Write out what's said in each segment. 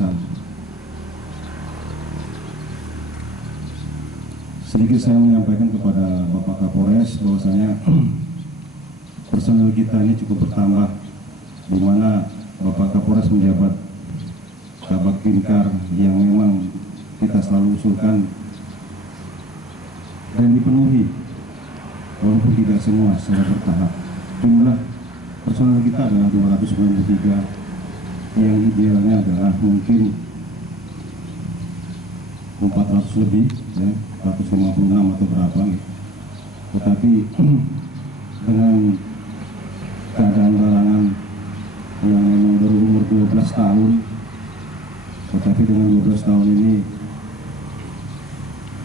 atasan. Sedikit saya menyampaikan kepada Bapak Kapolres bahwasanya personel kita ini cukup bertambah, di mana Bapak Kapolres menjabat Kabak Pinkar yang memang kita selalu usulkan dan dipenuhi, walaupun tidak semua secara bertahap. Jumlah personel kita adalah 293, yang idealnya adalah mungkin 400 lebih, ya, 456 atau berapa. Tetapi dengan keadaan barangan yang memang berumur 12 tahun, tetapi dengan 12 tahun ini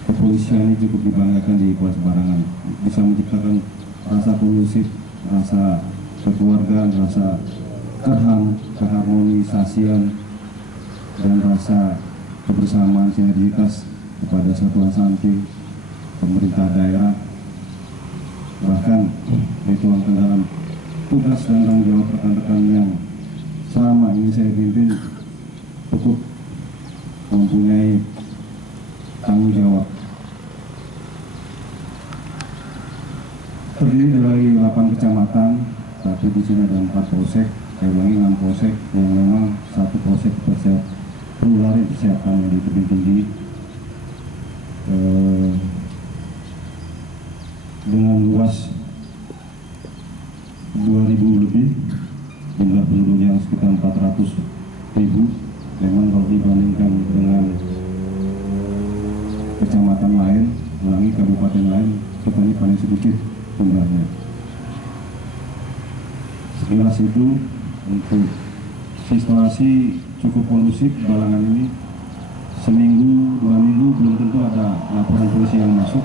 kepolisian ini cukup dibanggakan di Polres Barangan, bisa menciptakan rasa kondusif, rasa kekeluargaan, rasa keharmonisasian, dan rasa kebersamaan sinergitas kepada satuan samping pemerintah daerah. Bahkan dituangkan dalam tugas dan tanggung jawab rekan-rekan yang selama ini saya pimpin cukup mempunyai tanggung jawab. Terdiri dari 8 kecamatan, tapi di sini ada 4 polsek, saya ulangi 6 polsek, yang memang 1 polsek perlu lari persiapan yang di tebing tinggi, dengan luas 2.000 lebih, jumlah penduduknya sekitar 400.000. Memang kalau dibandingkan dengan kecamatan lain, ulangi kabupaten lain, kita ini paling sedikit jumlahnya. Sekilas itu untuk situasi cukup kondusif Balangan ini. Seminggu, 2 minggu belum tentu ada laporan polisi yang masuk.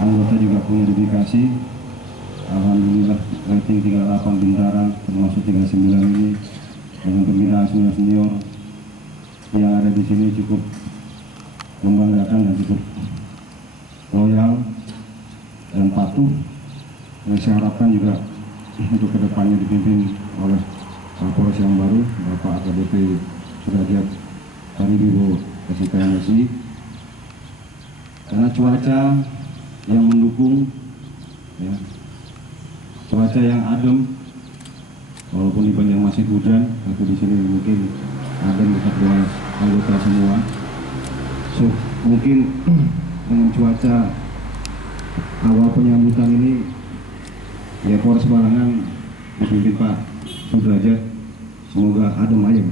Anggota juga punya dedikasi. Alhamdulillah rating 38 bintara, termasuk 39 ini dengan pembinaan senior-senior yang ada di sini cukup membanggakan dan cukup loyal dan patuh. Dan saya harapkan juga untuk kedepannya dipimpin oleh Kapolres yang baru, Bapak AKBP Sudrajat Haribibo SIK MSI, karena cuaca yang mendukung, ya, cuaca yang adem, walaupun di Banjarmasin hujan, tapi di sini mungkin adem dekat dengan anggota semua. So, mungkin dengan cuaca awal penyambutan ini, ya Polres Balangan dipimpin Pak Sudrajat, semoga adem ayem.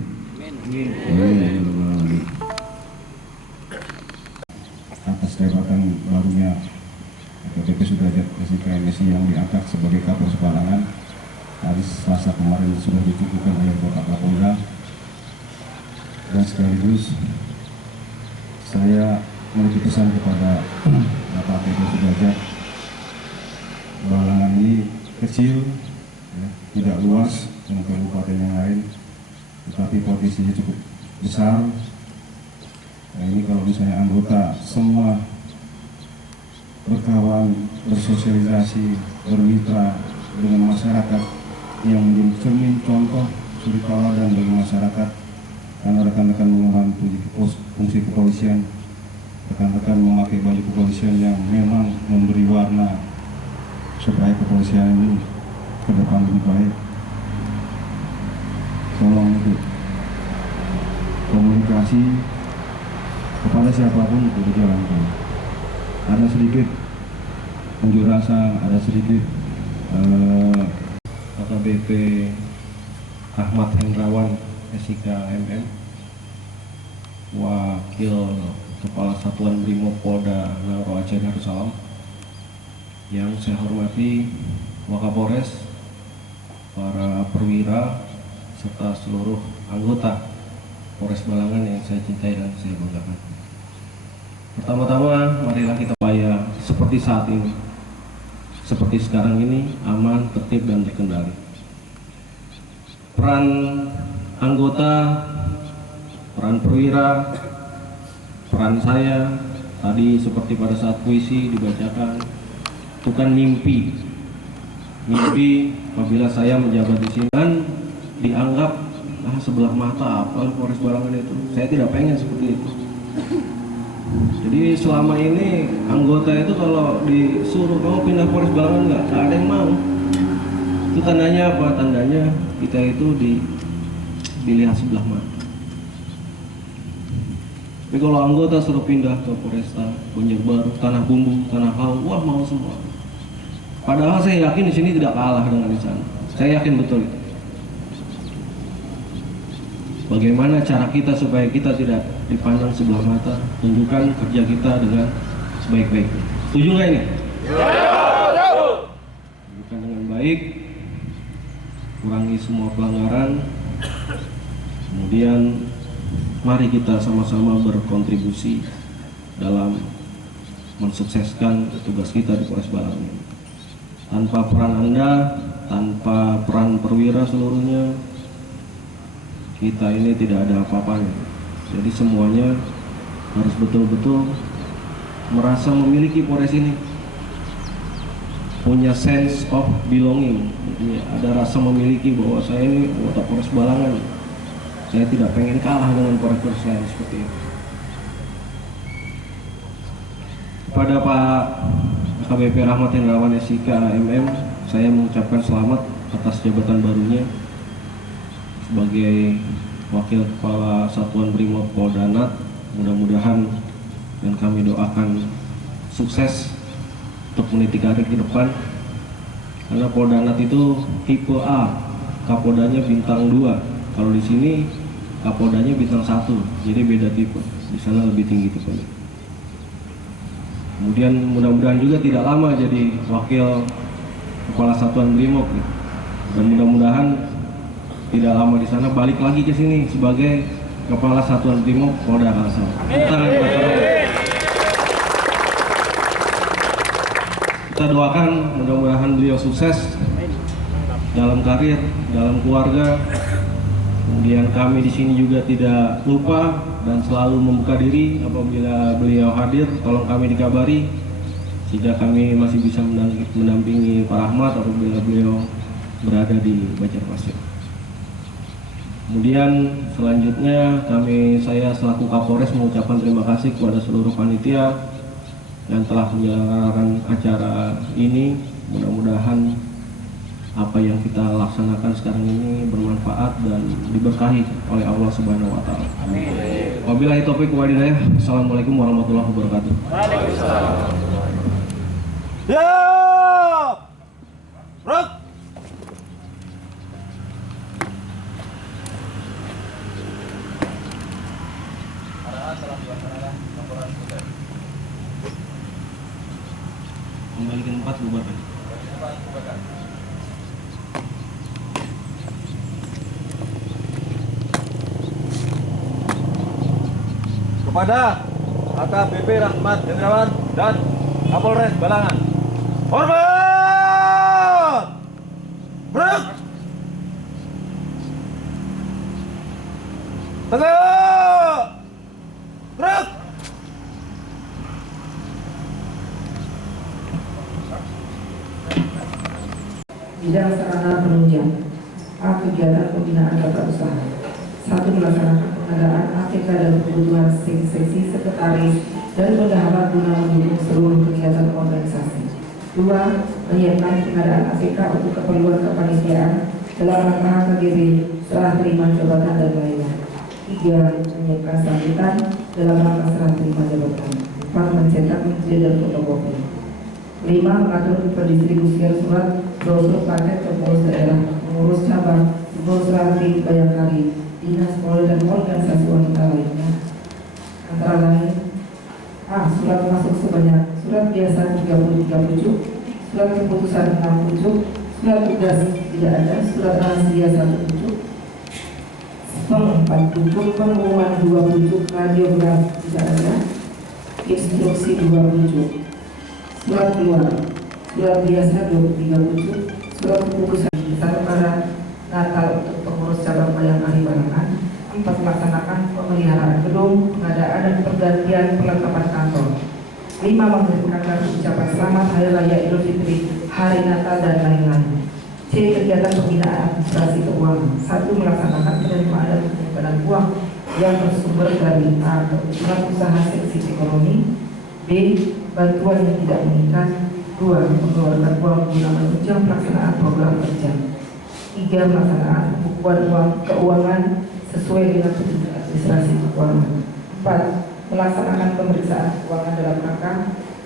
Amin. Atas jabatan barunya AKBP Sudrajat SIK MSI yang diangkat sebagai Kapolres Balangan hari Selasa kemarin sudah dikukuhkan oleh Bapak Kapolda, dan sekaligus saya memberi pesan kepada Bapak AKBP Sudrajat. Balangan ini kecil, ya, tidak luas dengan kabupaten yang lain, tetapi potensinya cukup besar. Nah, ini kalau misalnya anggota semua berkawan, bersosialisasi, bermitra dengan masyarakat yang menjadi cermin contoh suri tauladan bagi masyarakat, karena rekan-rekan mengemban fungsi kepolisian, rekan-rekan memakai baju kepolisian yang memang memberi warna supaya kepolisian ini ke depan lebih baik. Tolong itu komunikasi kepada siapapun itu dijalankan. Ada sedikit unjuk rasa, ada sedikit AKBP Ahmad Hendrawan SIK MM, Wakil Kepala Satuan Brimob Polda Nangro Aceh Darussalam, yang saya hormati Wakapolres, para perwira, serta seluruh anggota Polres Balangan yang saya cintai dan saya banggakan. Pertama-tama, marilah kita upaya seperti saat ini, seperti sekarang ini, aman, tertib, dan terkendali. Peran anggota, peran perwira, peran saya tadi seperti pada saat puisi dibacakan, bukan mimpi apabila saya menjabat di sini dan dianggap sebelah mata apa Polres Balangan itu. Saya tidak pengen seperti itu. Jadi selama ini anggota itu kalau disuruh kamu pindah Polres Balangan nggak ada yang mau. Itu tandanya apa? Tandanya kita itu dilihat sebelah mata. Tapi kalau anggota suruh pindah ke Polresta, Banjarbaru, Tanah Bumbu, Tanah Kau, wah mau semua. Padahal saya yakin di sini tidak kalah dengan di sana. Saya yakin betul itu. Bagaimana cara kita supaya kita tidak dipandang sebelah mata, tunjukkan kerja kita dengan sebaik-baiknya. Setuju nggak ini? Tunjukkan dengan baik, kurangi semua pelanggaran, kemudian mari kita sama-sama berkontribusi dalam mensukseskan tugas kita di Polres Balangan. Tanpa peran Anda, tanpa peran perwira seluruhnya, kita ini tidak ada apa-apanya. Jadi semuanya harus betul-betul merasa memiliki Polres ini, punya sense of belonging. Jadi ada rasa memiliki bahwa saya ini anggota Polres Balangan. Saya tidak pengen kalah dengan Polres lain seperti itu. Kepada Pak AKBP Rahmat Hendrawan SIK MM, saya mengucapkan selamat atas jabatan barunya sebagai Wakil Kepala Satuan Brimob Polda Nat. Mudah-mudahan dan kami doakan sukses untuk meniti karir ke depan. Karena Polda Nat itu tipe A, Kapoldanya bintang 2. Kalau di sini Kapoldanya bintang 1, jadi beda tipe. Di sana lebih tinggi tipenya. Kemudian mudah-mudahan juga tidak lama jadi Wakil Kepala Satuan Brimob, dan mudah-mudahan tidak lama di sana balik lagi ke sini sebagai Kepala Satuan Brimob Polda Kalsel. Kita doakan mudah-mudahan beliau sukses dalam karir, dalam keluarga. Kemudian kami di sini juga tidak lupa dan selalu membuka diri apabila beliau hadir, tolong kami dikabari sehingga kami masih bisa mendampingi Pak Rahmat apabila beliau berada di Banjarmasin. Kemudian selanjutnya saya selaku Kapolres mengucapkan terima kasih kepada seluruh panitia yang telah menyelenggarakan acara ini. Mudah-mudahan apa yang kita laksanakan sekarang ini bermanfaat dan diberkahi oleh Allah Subhanahu wa taala. Amin. Wabillahi taufiq wal hidayah. Assalamualaikum warahmatullahi wabarakatuh. Waalaikumsalam. Ya! Rok. Kembali ke tempat bubarkan. Kepada AKBP Rahmat Hendrawan dan Kapolres Balangan, hormat! Berat! Tegak! Berat! Bidang sarana penunjang. A. Kegiatan pembinaan tata usaha. 1. Melaksanakan pengadaan ATK dan kebutuhan seksi, sekretaris, dan bendahara guna mendukung seluruh kegiatan organisasi. 2. Menyiapkan pengadaan ATK untuk keperluan kepanitiaan dalam rangka KGB, serah terima jabatan dan lainnya. 3. Menyiapkan sambutan dalam rangka serah terima jabatan. 4. Mencetak media dan fotokopi. 5. Mengatur pendistribusian surat brosur paket ke pengurus daerah, pengurus cabang, pengurus ranting, bayangkari, dinas polri dan organisasi wanita lainnya. Antara lain: A. Surat masuk sebanyak surat biasa 33 pucuk, surat keputusan 6 pucuk, surat tugas tidak ada, surat rahasia 1 pucuk, speng 4 pucuk, pengumuman 2 pucuk, radiograf tidak ada, instruksi 2 pucuk, surat keluar, surat biasa 23 pucuk, surat keputusan para Natal untuk pengurus cabang Bayangkari Balangan. 4. Melaksanakan pemeliharaan gedung, pengadaan dan pergantian perlengkapan kantor. 5. Mengirimkan kartu ucapan selamat Hari Raya Idul Fitri, Hari Natal dan lain-lain. C. Kegiatan pembinaan administrasi keuangan. 1. Melaksanakan penerimaan dan penyimpanan uang yang bersumber dari A. Keuntungan usaha seksi ekonomi. B. Bantuan yang tidak mengikat. 2. Mengeluarkan uang guna menunjang pelaksanaan program kerja. 3. Melaksanakan pembukuan uang keuangan sesuai dengan petunjuk administrasi keuangan. 4. Melaksanakan pemeriksaan keuangan dalam rangka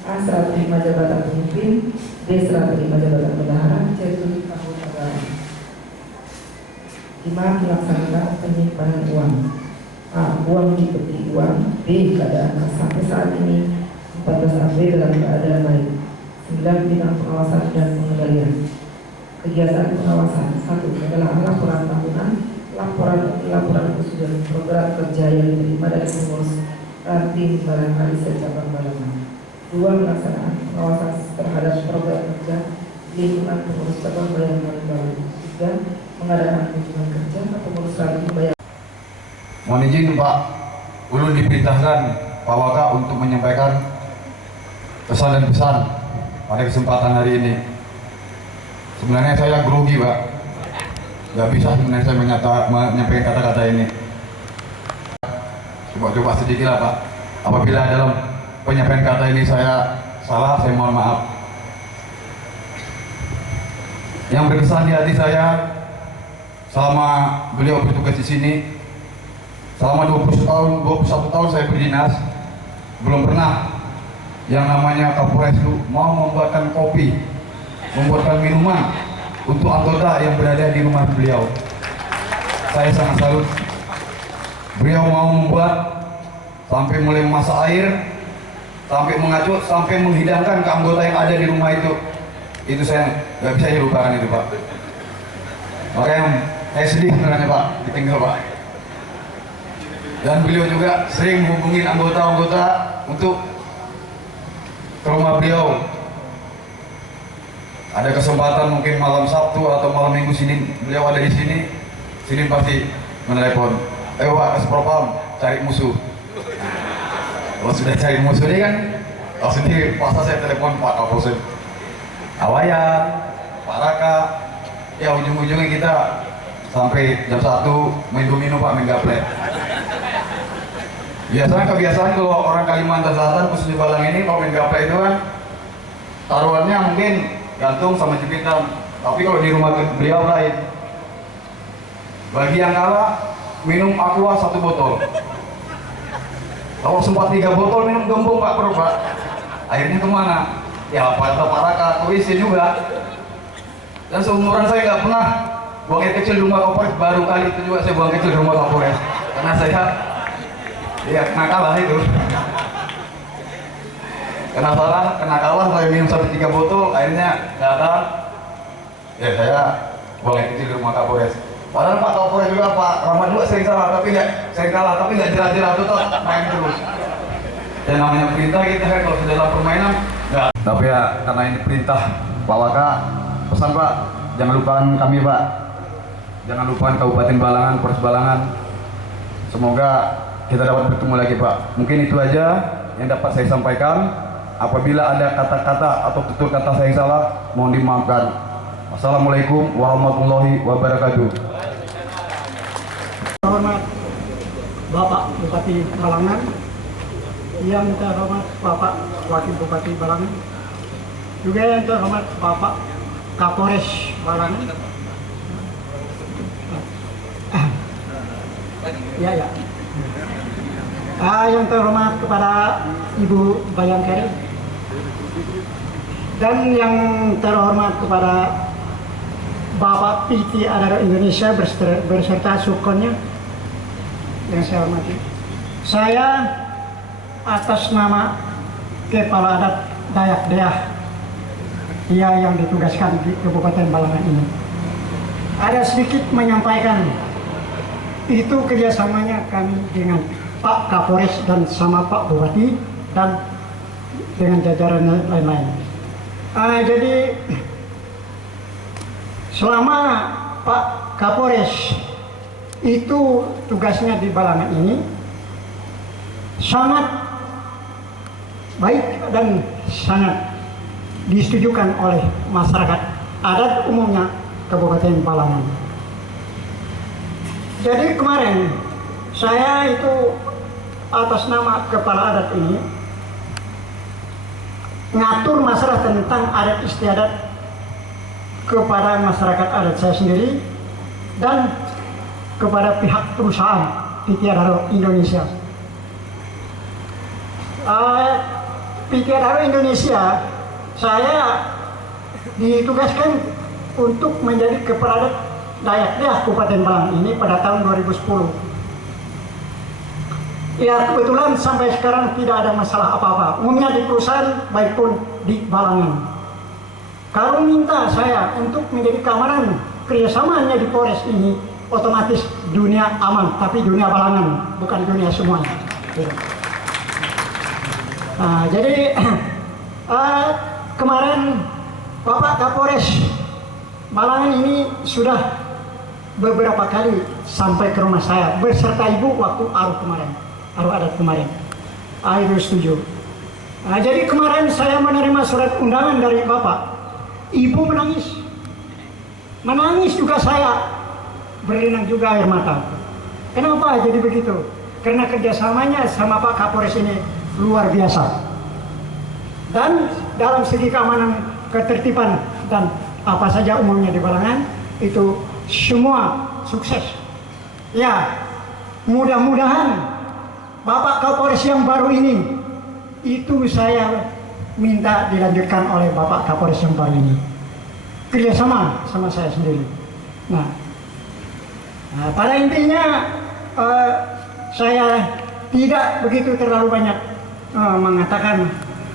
A. Serah terima jabatan pemimpin. B. Serah terima jabatan bendahara. C. Turut tahun anggaran. 5. Melaksanakan penyimpanan uang. A. Uang di peti uang. B. Keadaan kas sampai saat ini 14 April dalam keadaan baik. 9. Bidang pengawasan dan pengendalian. Kegiatan pengawasan. 1. Adalah laporan tahunan, laporan kesudahan program kerja yang diterima dari pengurus ranting barangkali secabang balangan. 2. Melaksanakan pengawasan terhadap program kerja lingkungan pengurus cabang bayangan baru. 3. Mengadakan kunjungan kerja ke pengurus ranting bayangan. Mohon izin Pak, ulun diperintahkan Pak Waka untuk menyampaikan pesan dan pesan pada kesempatan hari ini. Sebenarnya saya grogi Pak, nggak bisa sebenarnya saya menyampaikan kata-kata ini. Coba sedikit lah Pak, apabila dalam penyampaian kata ini saya salah, saya mohon maaf. Yang berkesan di hati saya selama beliau bertugas di sini, selama 21 tahun saya berdinas, belum pernah yang namanya Kapolres itu mau membuatkan kopi, membuatkan minuman untuk anggota yang berada di rumah beliau. Saya sangat salut. Beliau mau membuat sampai mulai memasak air, sampai mengacu, sampai menghidangkan ke anggota yang ada di rumah itu. Itu saya nggak bisa lupakan itu Pak. Makanya saya sedih sebenarnya Pak, ditinggal Pak. Dan beliau juga sering menghubungi anggota-anggota untuk ke rumah beliau. Ada kesempatan mungkin malam Sabtu atau malam Minggu Senin beliau ada di sini. Senin pasti menelepon, Pak ke Propam cari musuh. Kalau sudah cari musuh ini kan, langsung di pasar saya telepon Pak Kapolsek, Awaya, Pak Raka. Ya ujung-ujungnya kita sampai jam 1 main domino Pak, main gaple. Biasanya kebiasaan kalau orang Kalimantan Selatan khususnya Balang ini kalau main gaple itu kan taruhannya mungkin gantung sama jepitan, tapi kalau di rumah beliau lain. Bagi yang kalah minum aqua 1 botol. Kalau sempat 3 botol minum gembung Pak perut Pak. Akhirnya kemana? Ya Pak Raka kuisi juga. Dan seumuran saya nggak pernah buang air kecil di rumah Kapolres, baru kali itu juga saya buang kecil di rumah Kapolres karena saya ya kena kalah itu. Kena kalah saya minum sampai 3 botol, akhirnya datang. Ya saya buang air kecil di rumah Kapolres. Padahal Pak Kapolres juga Pak Rahmat juga sering salah, tapi nggak jelas-jelas tetap main terus. Dan namanya perintah kita kan kalau sudah dalam permainan nggak. Tapi ya karena ini perintah Pak Waka, pesan Pak, jangan lupakan kami Pak. Jangan lupakan Kabupaten Balangan, Polres Balangan. Semoga kita dapat bertemu lagi Pak. Mungkin itu aja yang dapat saya sampaikan. Apabila ada kata-kata atau tutur kata saya yang salah, mohon dimaafkan. Wassalamualaikum warahmatullahi wabarakatuh. Terhormat Bapak Bupati Balangan, yang terhormat Bapak Wakil Bupati Balangan, juga yang terhormat Bapak Kapolres Balangan. Ya. Yang terhormat kepada Ibu Bayangkari, dan yang terhormat kepada Bapak PT Adara Indonesia berserta sukonnya yang saya hormati. Saya atas nama Kepala Adat Dayak Deah yang ditugaskan di Kabupaten Balangan ini, ada sedikit menyampaikan itu kerjasamanya kami dengan Pak Kapolres dan sama Pak Bupati dan dengan jajaran lain-lain. Jadi selama Pak Kapolres itu tugasnya di Balangan ini sangat baik dan sangat disetujukan oleh masyarakat adat umumnya Kabupaten Balangan. Jadi kemarin saya itu atas nama kepala adat ini ngatur masalah tentang adat istiadat kepada masyarakat adat saya sendiri dan kepada pihak perusahaan PT Adaro Indonesia. PT Adaro Indonesia, saya ditugaskan untuk menjadi kepala adat Dayak Deah Kabupaten Balangan ini pada tahun 2010. Ya, kebetulan sampai sekarang tidak ada masalah apa-apa. Umumnya di perusahaan, baik pun di Balangan. Kalau minta saya untuk menjadi keamanan kerjasamanya di Polres ini, otomatis dunia aman, tapi dunia Balangan, bukan dunia semuanya. Nah, jadi kemarin Bapak Kapolres Balangan ini sudah beberapa kali sampai ke rumah saya beserta ibu waktu Aruh adat kemarin. Itu setuju. Nah, jadi kemarin saya menerima surat undangan dari Bapak. Ibu menangis. Menangis juga saya. Berlinang juga air mata. Kenapa jadi begitu? Karena kerjasamanya sama Pak Kapolres ini luar biasa. Dan dalam segi keamanan, ketertiban, dan apa saja umumnya di Balangan, itu semua sukses. Ya, mudah-mudahan Bapak Kapolres yang baru ini, itu saya minta dilanjutkan oleh Bapak Kapolres yang baru ini. Kerjasama sama saya sendiri. Nah pada intinya saya tidak begitu terlalu banyak mengatakan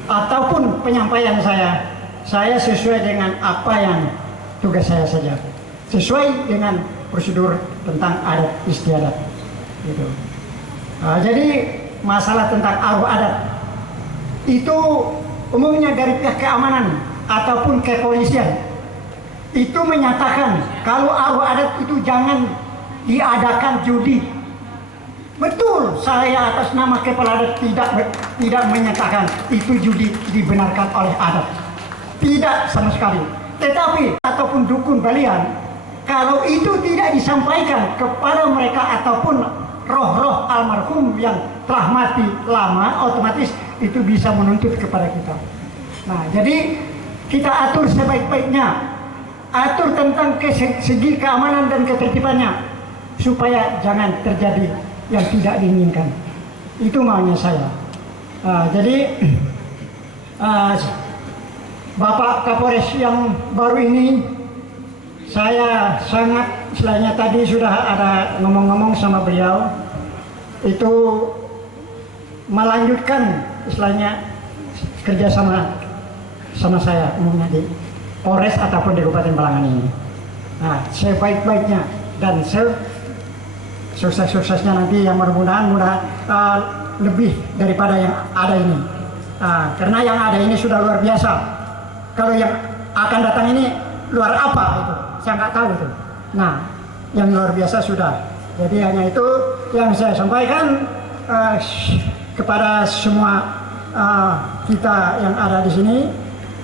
ataupun penyampaian saya sesuai dengan apa yang tugas saya saja, sesuai dengan prosedur tentang adat istiadat gitu. Jadi masalah tentang aruh adat itu umumnya dari pihak keamanan ataupun kepolisian itu menyatakan kalau aruh adat itu jangan diadakan judi. Betul, saya atas nama kepala adat tidak menyatakan itu judi dibenarkan oleh adat. Tidak sama sekali. Tetapi ataupun dukun balian, kalau itu tidak disampaikan kepada mereka ataupun roh-roh almarhum yang telah mati lama, otomatis itu bisa menuntut kepada kita. Nah, jadi kita atur sebaik-baiknya, atur tentang segi keamanan dan ketertibannya, supaya jangan terjadi yang tidak diinginkan. Itu maunya saya. Jadi Bapak Kapolres yang baru ini, saya sangat, selainnya tadi sudah ada ngomong-ngomong sama beliau, itu melanjutkan istilahnya kerjasama sama saya umumnya di Polres ataupun di Kabupaten Balangan ini. Nah, sebaik-baiknya dan sukses-suksesnya nanti yang mudah-mudahan lebih daripada yang ada ini. Karena yang ada ini sudah luar biasa. Kalau yang akan datang ini luar apa itu? Saya nggak tahu itu. Nah, yang luar biasa sudah. Jadi hanya itu yang saya sampaikan kepada semua kita yang ada di sini.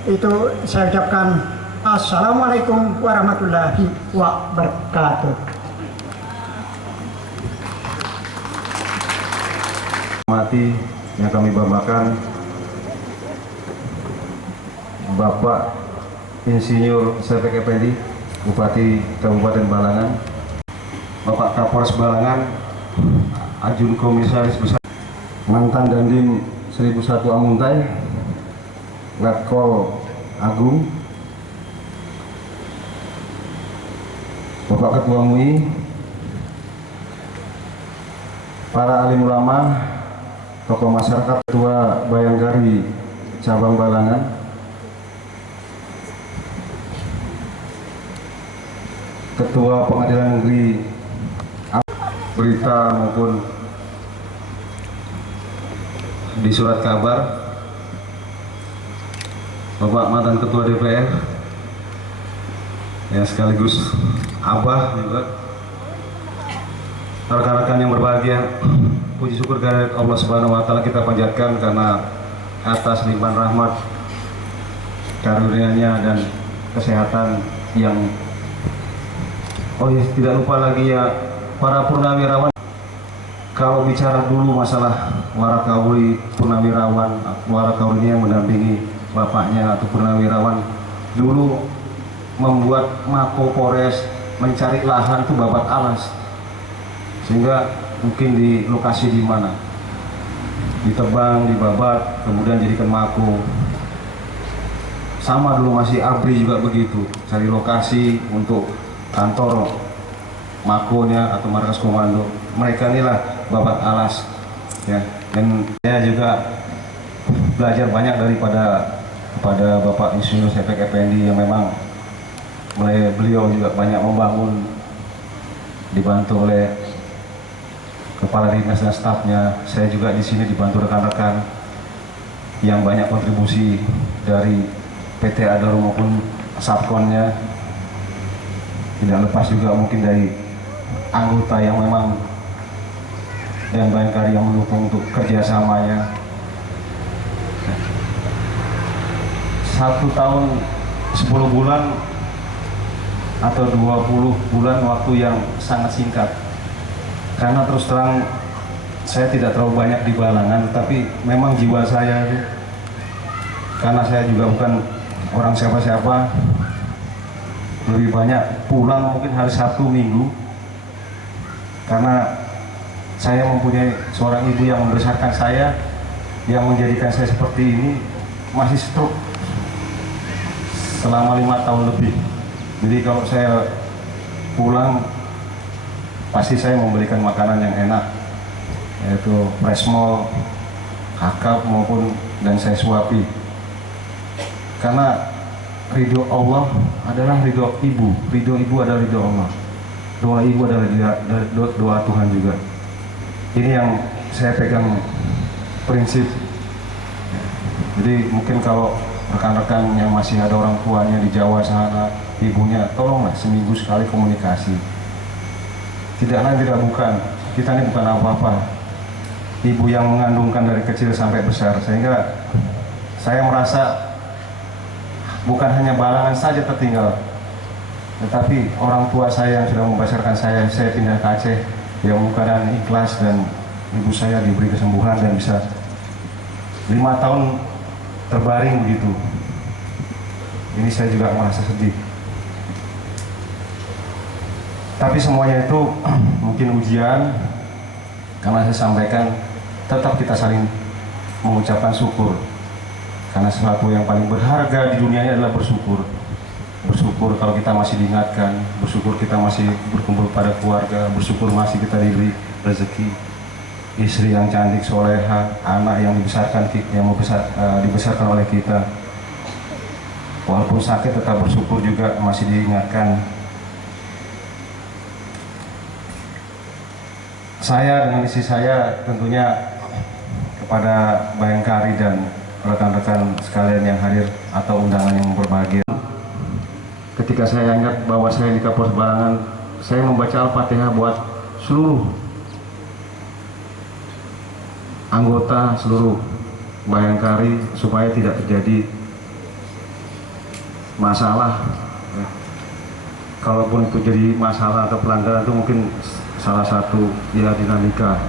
Itu saya ucapkan Assalamualaikum warahmatullahi wabarakatuh. Mati yang kami banggakan Bapak Insinyur Sepek Effendi, Bupati Kabupaten Balangan, Bapak Kapolres Balangan, Ajun Komisaris Besar, Mantan Dandim 1001 Amuntai, Letkol Agung, Bapak Ketua MUI, para alim ulama, tokoh masyarakat, Ketua Bayangkari Cabang Balangan, Ketua Pengadilan Negeri berita maupun di surat kabar, Bapak mantan Ketua DPR yang sekaligus Abah juga, rekan-rekan yang berbahagia, puji syukur kehadirat Allah Subhanahu wa Ta'ala kita panjatkan karena atas limpahan rahmat karunia-Nya dan kesehatan yang Oh ya, tidak lupa lagi ya para purnawirawan. Kalau bicara dulu masalah Warakauri purnawirawan, Warakauri ini yang mendampingi bapaknya atau purnawirawan dulu membuat Mako Polres mencari lahan itu babat alas, sehingga mungkin di lokasi di mana ditebang, dibabat, kemudian jadikan Mako. Sama dulu masih ABRI juga begitu, cari lokasi untuk kantor Makonya atau markas komando. Mereka inilah babat alas ya. Dan saya juga belajar banyak daripada Bapak Insinyur Sepek Effendi yang memang beliau juga banyak membangun, dibantu oleh kepala dinas dan stafnya. Saya juga di sini dibantu rekan-rekan yang banyak kontribusi dari PT Adaro maupun Satkonnya. Tidak lepas juga mungkin dari anggota yang memang dan Bayangkari yang mendukung untuk kerjasamanya. 1 tahun 10 bulan atau 20 bulan waktu yang sangat singkat, karena terus terang saya tidak terlalu banyak di Balangan, tapi memang jiwa saya itu, karena saya juga bukan orang siapa-siapa, lebih banyak pulang mungkin hari Sabtu Minggu, karena saya mempunyai seorang ibu yang membesarkan saya, yang menjadikan saya seperti ini, masih stroke selama 5 tahun lebih. Jadi kalau saya pulang pasti saya memberikan makanan yang enak, yaitu presmol, hakap maupun dan saya suapi, karena ridho Allah adalah ridho ibu adalah ridho Allah, doa ibu adalah doa Tuhan juga. Ini yang saya pegang prinsip. Jadi mungkin kalau rekan-rekan yang masih ada orang tuanya di Jawa sana, ibunya, tolonglah seminggu sekali komunikasi. Tidak lain tidak bukan, kita ini bukan apa-apa. Ibu yang mengandungkan dari kecil sampai besar, sehingga saya merasa bukan hanya Balangan saja tertinggal, tetapi orang tua saya yang sudah membesarkan saya pindah ke Aceh, yang keadaan ikhlas, dan ibu saya diberi kesembuhan dan bisa 5 tahun terbaring begitu. Ini saya juga merasa sedih. Tapi semuanya itu mungkin ujian, karena saya sampaikan tetap kita saling mengucapkan syukur, karena sesuatu yang paling berharga di dunia ini adalah bersyukur. Bersyukur kalau kita masih diingatkan, bersyukur kita masih berkumpul pada keluarga, bersyukur masih kita diberi rezeki, istri yang cantik, soleha, anak yang dibesarkan oleh kita. Walaupun sakit tetap bersyukur juga masih diingatkan. Saya dengan istri saya tentunya kepada Bayangkari dan rekan-rekan sekalian yang hadir atau undangan yang berbahagia. Ketika saya ingat bahwa saya di Kapolres Balangan, saya membaca Al-Fatihah buat seluruh anggota, seluruh Bayangkari, supaya tidak terjadi masalah. Kalaupun itu jadi masalah atau pelanggaran, itu mungkin salah satu ya dinamika.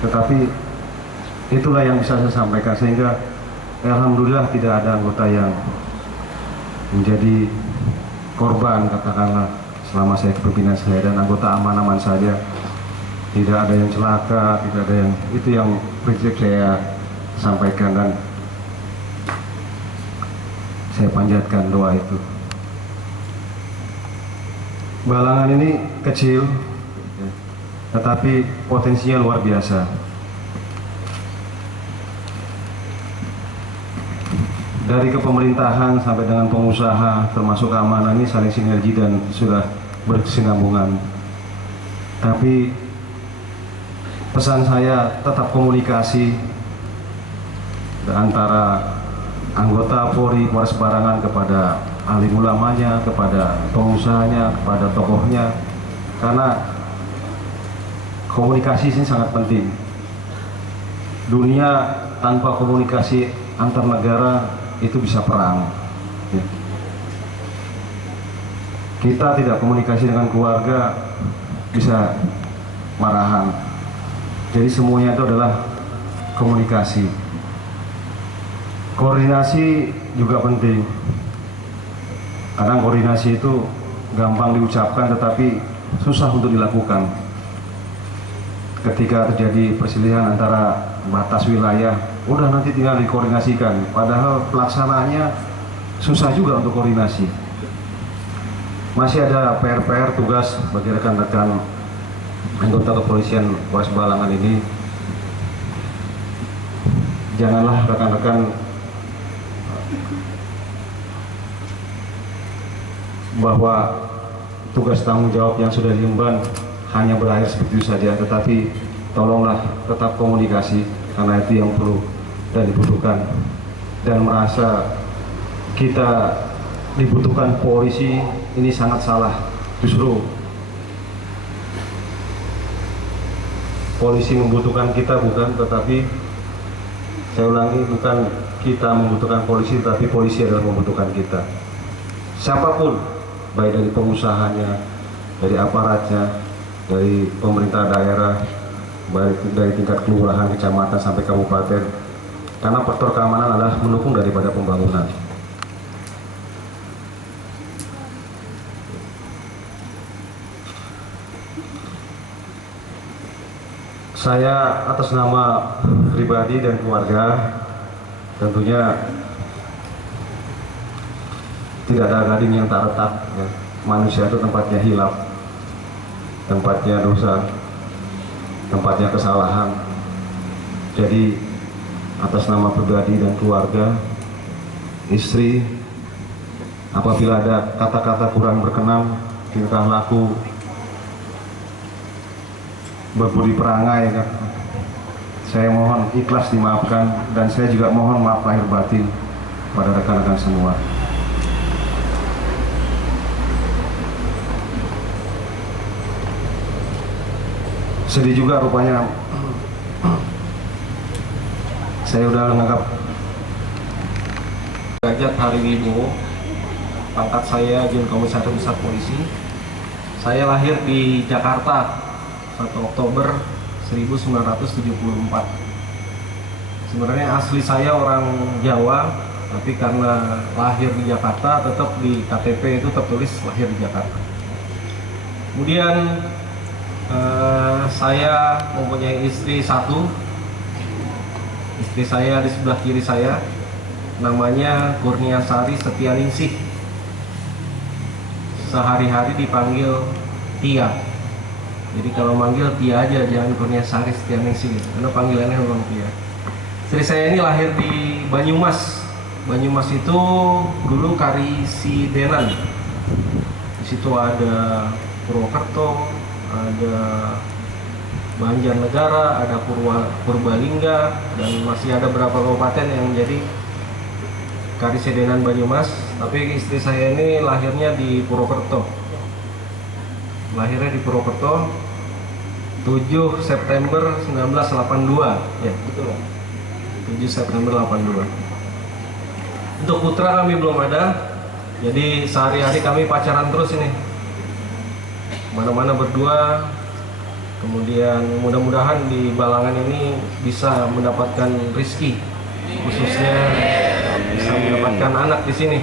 Tetapi itulah yang bisa saya sampaikan, sehingga alhamdulillah tidak ada anggota yang menjadi korban, katakanlah, selama saya kepemimpinan saya, dan anggota aman-aman saja, tidak ada yang celaka, tidak ada yang, itu yang prinsip saya sampaikan, dan saya panjatkan doa itu. Balangan ini kecil, tetapi potensinya luar biasa. Dari kepemerintahan sampai dengan pengusaha, termasuk keamanan, ini saling sinergi dan sudah berkesinambungan. Tapi pesan saya tetap komunikasi antara anggota Polri, Polres Balangan kepada alim ulamanya, kepada pengusahanya, kepada tokohnya, karena komunikasi ini sangat penting. Dunia tanpa komunikasi antar negara itu bisa perang. kita tidak komunikasi dengan keluarga bisa marahan. Jadi semuanya itu adalah komunikasi. Koordinasi juga penting. Kadang koordinasi itu gampang diucapkan tetapi susah untuk dilakukan. Ketika terjadi perselisihan antara batas wilayah, udah nanti tinggal dikoordinasikan. Padahal pelaksanaannya susah juga untuk koordinasi. Masih ada PR-PR tugas bagi rekan-rekan anggota kepolisian Polres Balangan ini. Janganlah rekan-rekan bahwa tugas tanggung jawab yang sudah diemban hanya berakhir seperti itu saja, tetapi tolonglah tetap komunikasi karena itu yang perlu dan dibutuhkan. Dan merasa kita dibutuhkan polisi ini sangat salah. Justru polisi membutuhkan kita bukan, tetapi saya ulangi, bukan kita membutuhkan polisi, tapi polisi adalah membutuhkan kita. Siapapun, baik dari pengusahanya, dari aparatnya, dari pemerintah daerah, baik dari tingkat kelurahan, kecamatan sampai kabupaten, karena faktor keamanan adalah mendukung daripada pembangunan. Saya atas nama pribadi dan keluarga tentunya tidak ada gading yang tak retak, ya. Manusia itu tempatnya hilaf, tempatnya dosa, tempatnya kesalahan. Jadi atas nama pribadi dan keluarga, istri, apabila ada kata-kata kurang berkenan, tingkah laku, berbudi perangai, kan, saya mohon ikhlas dimaafkan, dan saya juga mohon maaf lahir batin pada rekan-rekan semua. Sedih juga rupanya, saya udah menganggap Derajat Hariwibowo, pangkat saya Jun Komisaris Besar Polisi. Saya lahir di Jakarta 1 Oktober 1974. Sebenarnya asli saya orang Jawa, tapi karena lahir di Jakarta, tetap di KTP itu tertulis lahir di Jakarta. Kemudian saya mempunyai istri satu. Istri saya di sebelah kiri saya, namanya Kurniasari Setianingsih. Sehari-hari dipanggil Tia. Jadi kalau manggil Tia aja, jangan Kurniasari Setianingsih, karena panggilannya memang Tia. Istri saya ini lahir di Banyumas. Banyumas itu dulu Karisidenan. Di situ ada Purwokerto, ada Banjarnegara, ada Purbalingga, dan masih ada beberapa kabupaten yang menjadi Karisidenan Banyumas. Tapi istri saya ini lahirnya di Purwokerto. Lahirnya di Purwokerto 7 September 1982. Ya, betul. 7 September 82. Untuk putra kami belum ada. Jadi sehari-hari kami pacaran terus ini. Mana-mana berdua. Kemudian mudah-mudahan di Balangan ini bisa mendapatkan rezeki, khususnya bisa mendapatkan anak di sini.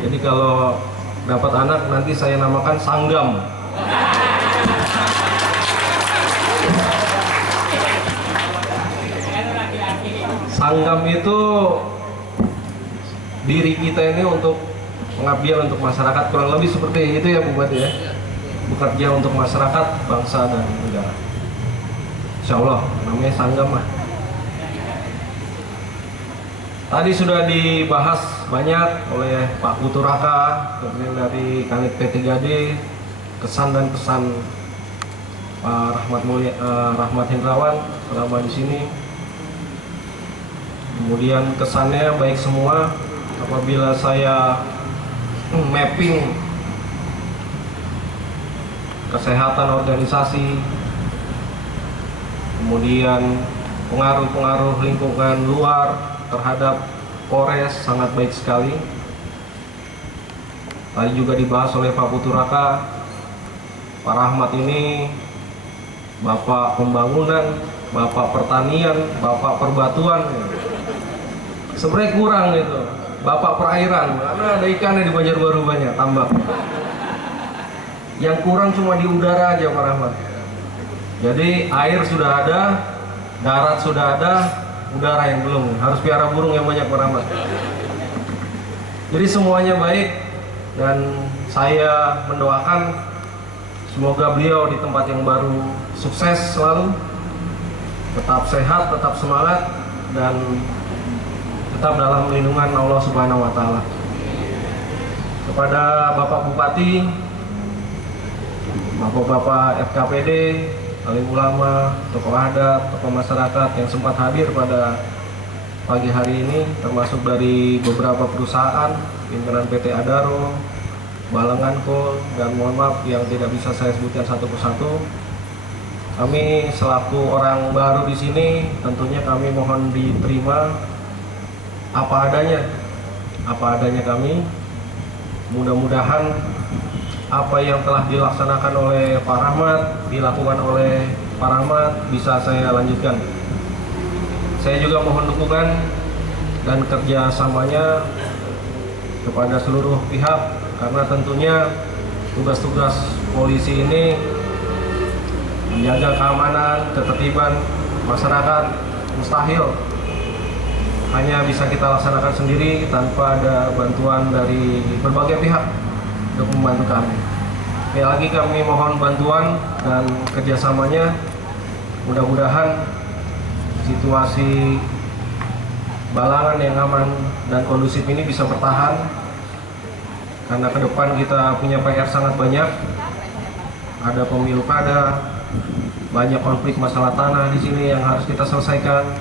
Jadi kalau dapat anak nanti saya namakan Sanggam. Sanggam itu diri kita ini untuk pengabdian untuk masyarakat, kurang lebih seperti itu ya Bupati ya. Bekerja untuk masyarakat, bangsa dan negara. Insya Allah namanya Sanggam lah. Tadi sudah dibahas banyak oleh Pak Putu Raka, kemudian dari Kanit P3D, kesan dan pesan Pak Rahmat Hendrawan selama di sini. Kemudian kesannya baik semua. Apabila saya mapping kesehatan organisasi, kemudian pengaruh-pengaruh lingkungan luar terhadap Polres sangat baik sekali. Tadi juga dibahas oleh Pak Puturaka, Pak Rahmat ini Bapak pembangunan, Bapak pertanian, Bapak perbatuan. Sebenarnya kurang itu, Bapak perairan, karena ada ikannya di Banjarbaru banyak, tambak. Yang kurang cuma di udara aja Pak Rahmat. Jadi air sudah ada, darat sudah ada, udara yang belum. Harus piara burung yang banyak Pak Rahmat. Jadi semuanya baik, dan saya mendoakan semoga beliau di tempat yang baru sukses selalu, tetap sehat, tetap semangat, dan tetap dalam lindungan Allah Subhanahu wa Ta'ala. Kepada Bapak Bupati, Bapak-bapak FKPD, alim ulama, tokoh adat, tokoh masyarakat yang sempat hadir pada pagi hari ini, termasuk dari beberapa perusahaan, pimpinan PT Adaro, Balengan Coal, dan mohon maaf yang tidak bisa saya sebutkan satu persatu. Kami selaku orang baru di sini, tentunya kami mohon diterima apa adanya kami. Mudah-mudahan apa yang telah dilaksanakan oleh Pak Rahmat, dilakukan oleh Pak Rahmat, bisa saya lanjutkan. Saya juga mohon dukungan dan kerjasamanya kepada seluruh pihak, karena tentunya tugas-tugas polisi ini menjaga keamanan, ketertiban masyarakat mustahil hanya bisa kita laksanakan sendiri tanpa ada bantuan dari berbagai pihak untuk membantu kami. Sekali lagi kami mohon bantuan dan kerjasamanya. Mudah-mudahan situasi Balangan yang aman dan kondusif ini bisa bertahan, karena ke depan kita punya PR sangat banyak. Ada pemilu kada, banyak konflik masalah tanah di sini yang harus kita selesaikan.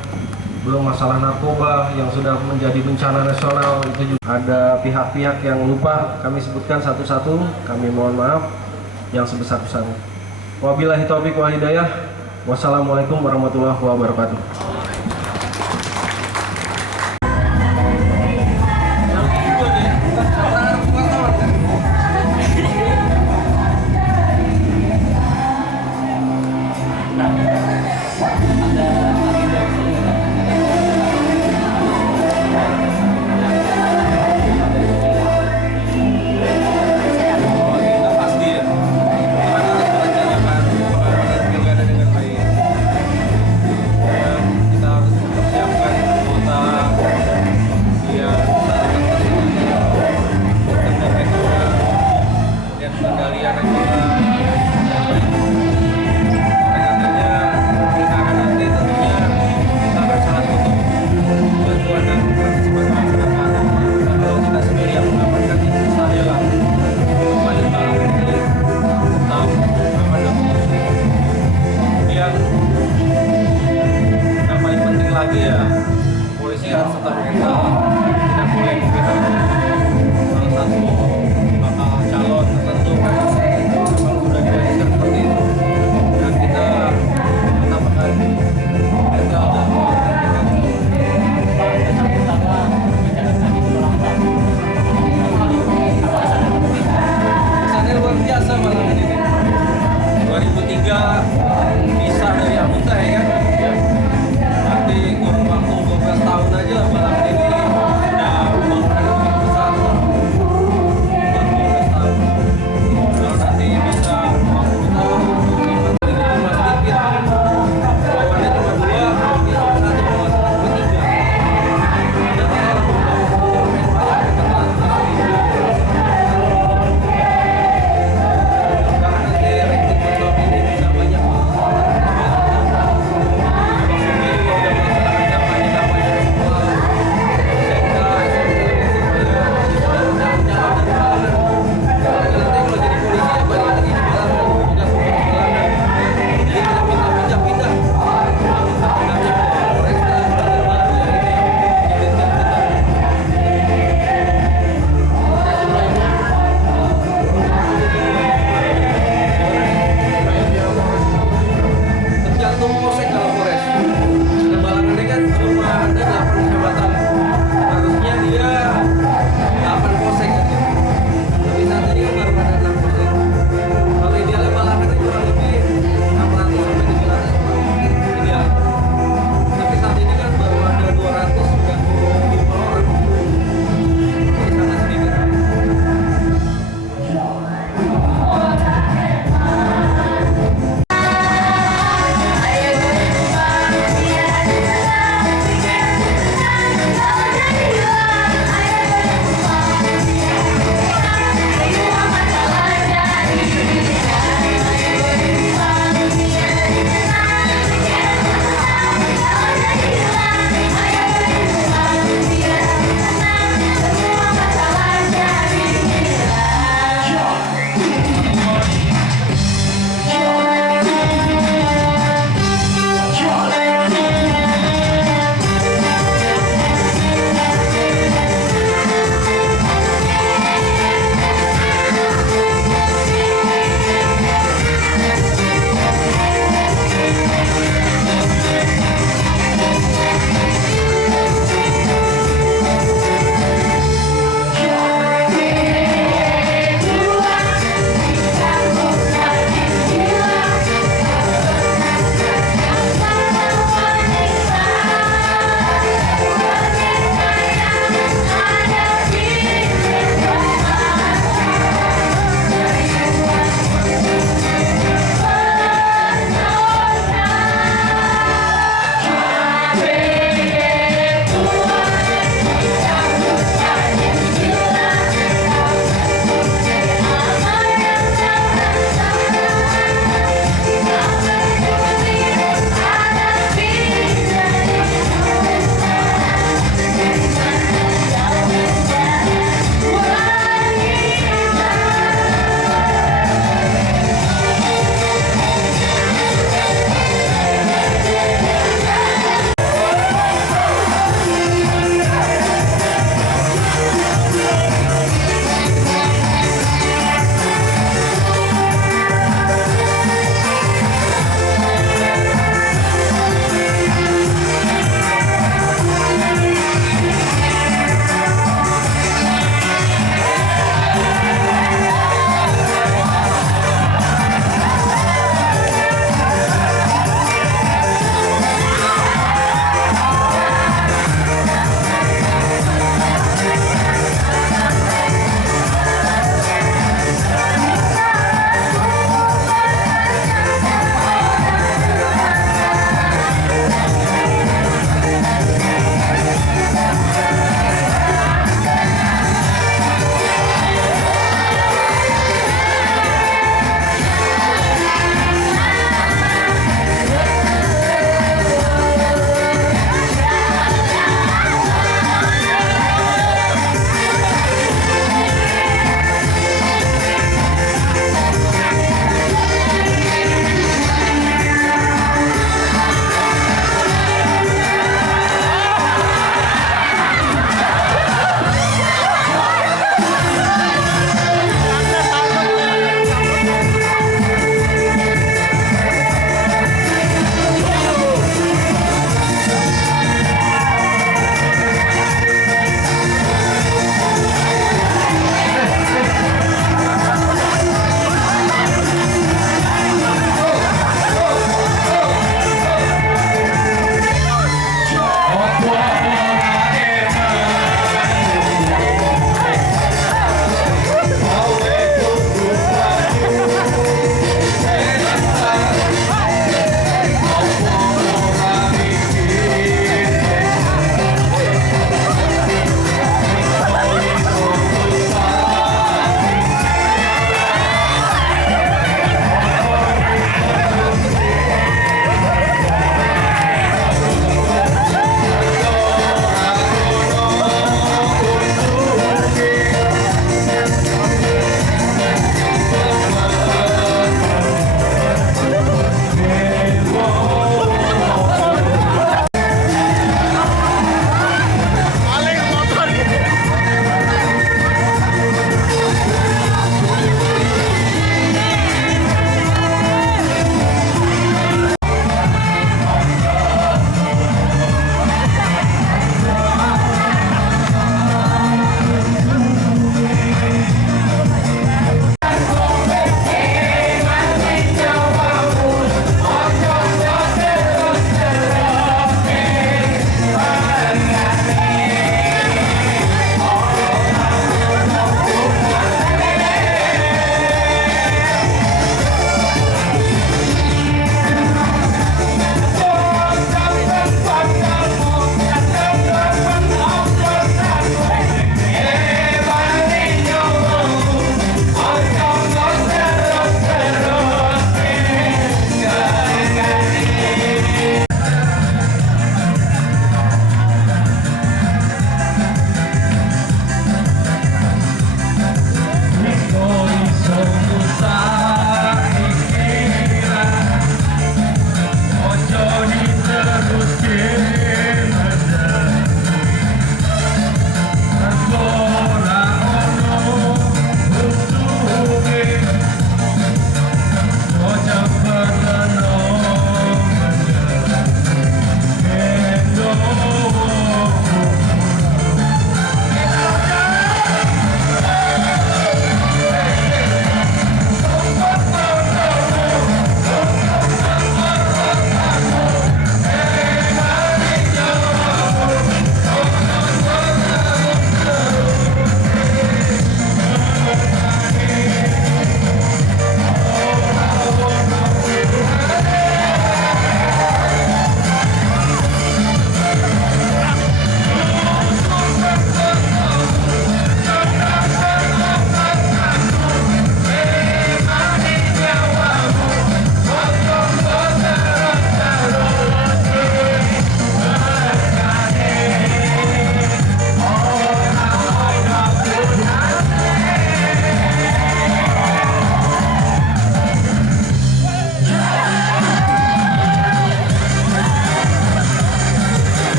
Belum masalah narkoba yang sudah menjadi bencana nasional, itu juga ada pihak-pihak yang lupa kami sebutkan satu-satu. Kami mohon maaf yang sebesar-besarnya. Wabillahi taufiq wal hidayah. Wassalamualaikum warahmatullahi wabarakatuh. Tentunya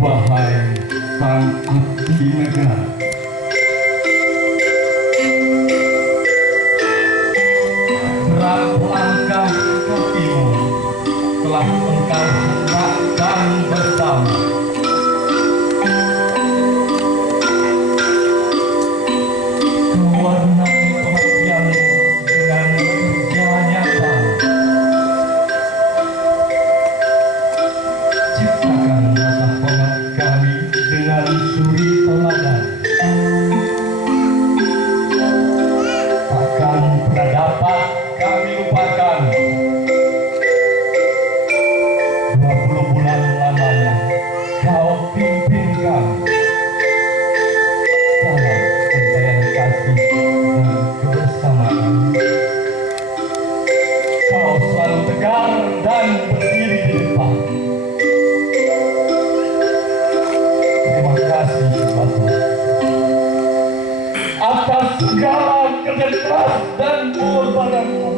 Wahai sang abdi negara, gerak langkah kakimu telah engkau gerakkan bersama. Mewarnai pengabdianmu dengan kerja nyata. Ciptakan rasa hormat kami dengan suri teladan. Takkan pernah dapat kami lupakan 20 bulan lamanya kau pimpin kami dalam pencarian kasih dan kebersamaan. Kau selalu tegar dan berdiri di depan. Terima kasih Bapak atas segala kerja keras dan pengorbananmu,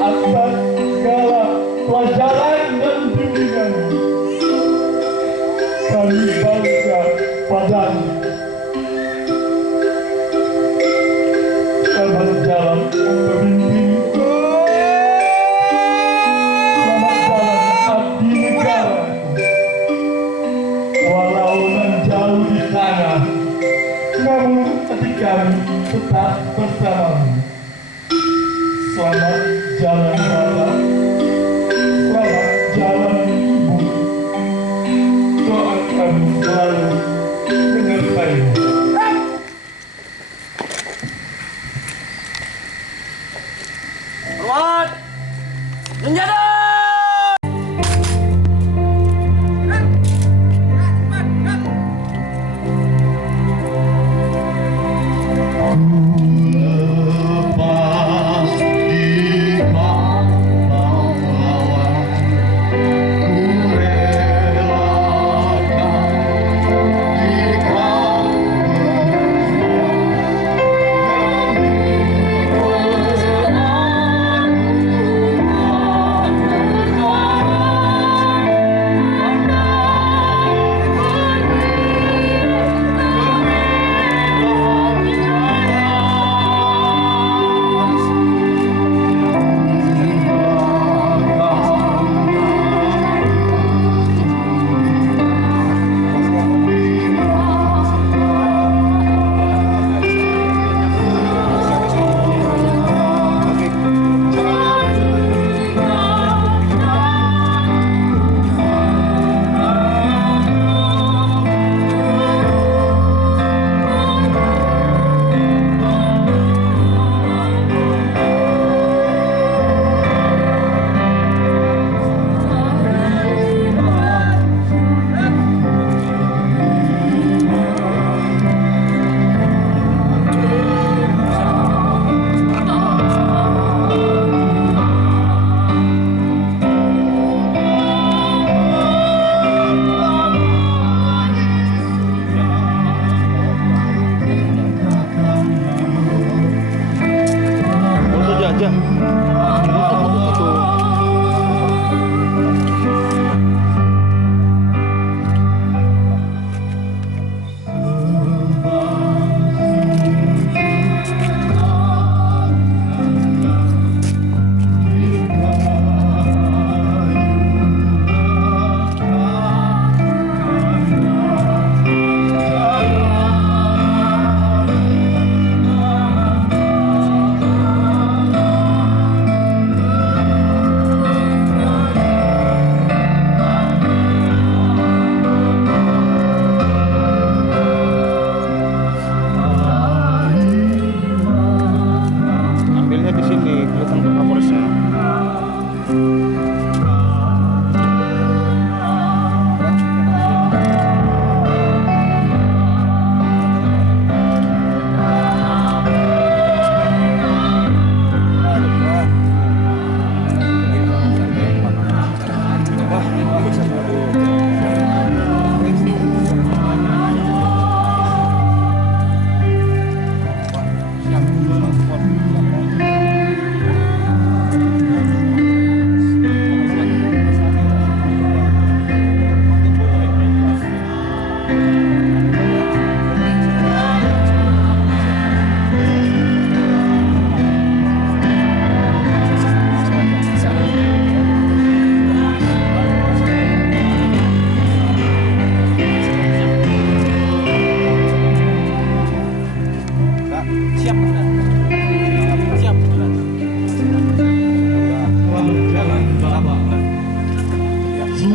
atas segala pelajaran dan bimbinganmu. Kami bangga padamu. Selamat jalan pemimpin, selamat jalan abdi negara. Walau nan jauh di sana, namun hati kami tetap bersamamu. Selamat jalan Bapak, selamat jalan Ibu. Doa kami selalu menyertaimu. Hormat! Senjata!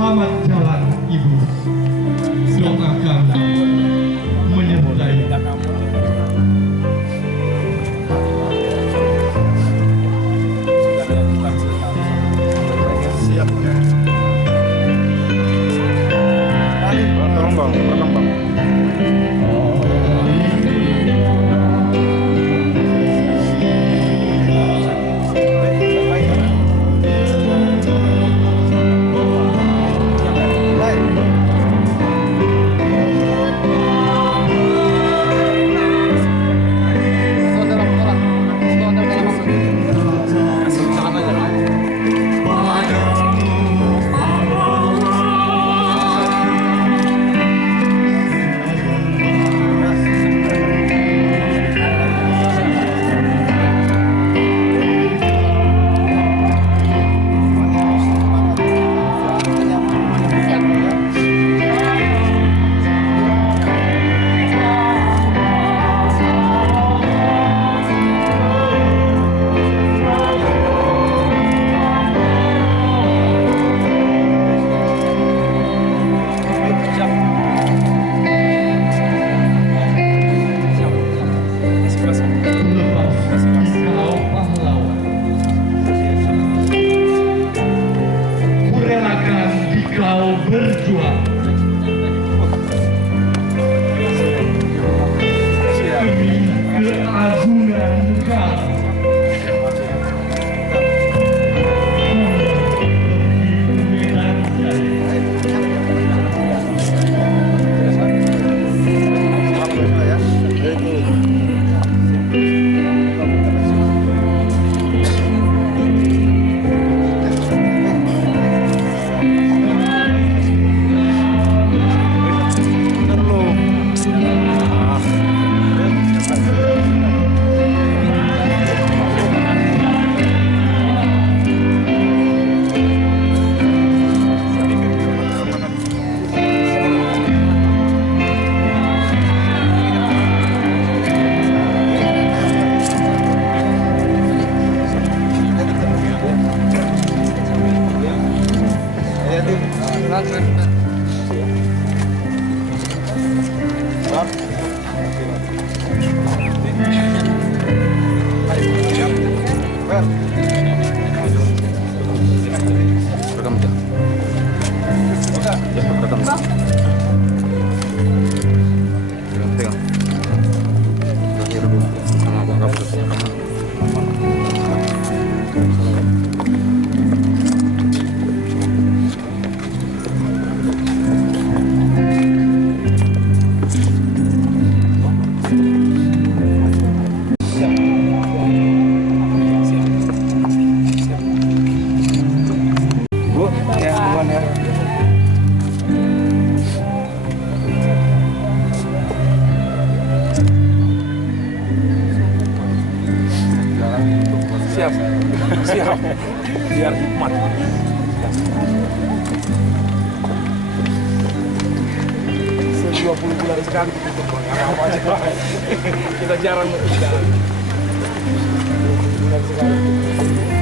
Selamat jalan Ibu. Doa kami menyertai. Siap. Tolong bang, tolong bang. Siap. Biar hikmat. Se-20 bulan sekali gitu, Bang. Apa aja, Bang. Kita jarang jalan. 20 bulan sekali.